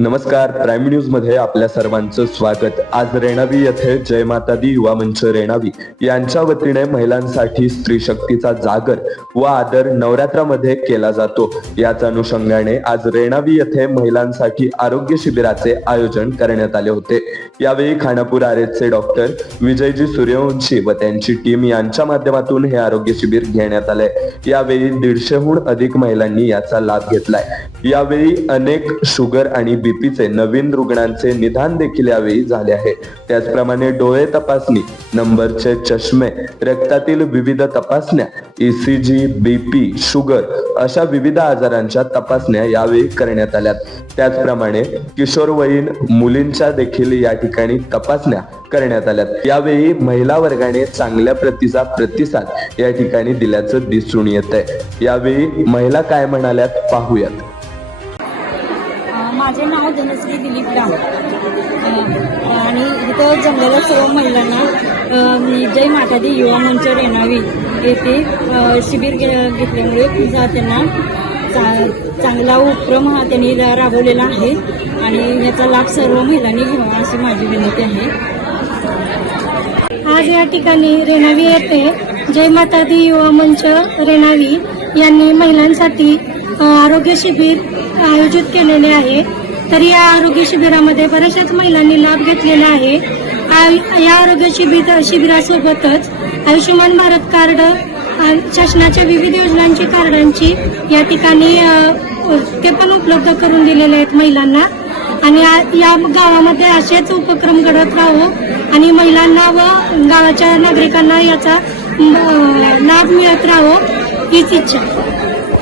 नमस्कार प्राईम न्यूजमध्ये आपल्या सर्वांचं स्वागत. आज रेणावी येथे जय माता दी युवा मंच रेणावी. यांच्या वतीने महिलांसाठी स्त्री शक्तीचा जागर व आदर नवरात्रामध्ये केला जातो. याच अनुषंगाने आज रेणावी येथे महिलांसाठी आरोग्य शिबिराचे आयोजन करण्यात आले होते. यावेळी खानापूर आरेचे डॉक्टर विजयजी सूर्यवंशी व त्यांची टीम यांच्या माध्यमातून हे आरोग्य शिबिर घेण्यात आले. यावेळी दीडशेहून अधिक महिलांनी याचा लाभ घेतलाय. यावेळी अनेक शुगर आणि बीपीचे नवीन रुग्णांचे निदान देखील यावेळी झाले आहे. त्याचप्रमाणे डोळे तपासणी नंबरचे चष्मे रक्तातील विविध तपासण्या ईसीजी बीपी शुगर अशा विविध आजारांच्या तपासण्या यावेळी करण्यात आल्यात. त्याचप्रमाणे किशोरवयीन मुलींच्या देखील या ठिकाणी तपासण्या करण्यात आल्यात. यावेळी महिला वर्गाने चांगल्या प्रतीचा प्रतिसाद या ठिकाणी दिल्याचं दिसून येत आहे यावेळी महिला काय म्हणाल्यात पाहूयात. माझे नाव धनश्री दिलीप राम आणि इथं जमलेल्या सर्व महिलांना जय मातादी युवा मंच रेणावी येथे शिबिर घे- घेतल्यामुळे तुझा त्यांना चा- चांगला उपक्रम हा त्यांनी राबवलेला आहे. आणि याचा लाभ सर्व महिलांनी घ्यावा अशी माझी विनंती आहे. आज या ठिकाणी रेणावी येथे जय मातादी युवा मंच रेणावी यांनी महिलांसाठी आरोग्य शिबिर आयोजित केलेले आहे. तर या आरोग्य शिबिरामध्ये बऱ्याचशाच महिलांनी लाभ घेतलेला आहे. या आरोग्य शिबिर शिबिरासोबतच आयुष्यमान भारत कार्ड शासनाच्या विविध योजनांची कार्डांची या ठिकाणी ते पण उपलब्ध करून दिलेले आहेत महिलांना. आणि या गावामध्ये असेच उपक्रम घडत राहो आणि महिलांना व गावाच्या नागरिकांना याचा लाभ मिळत राहो हीच इच्छा.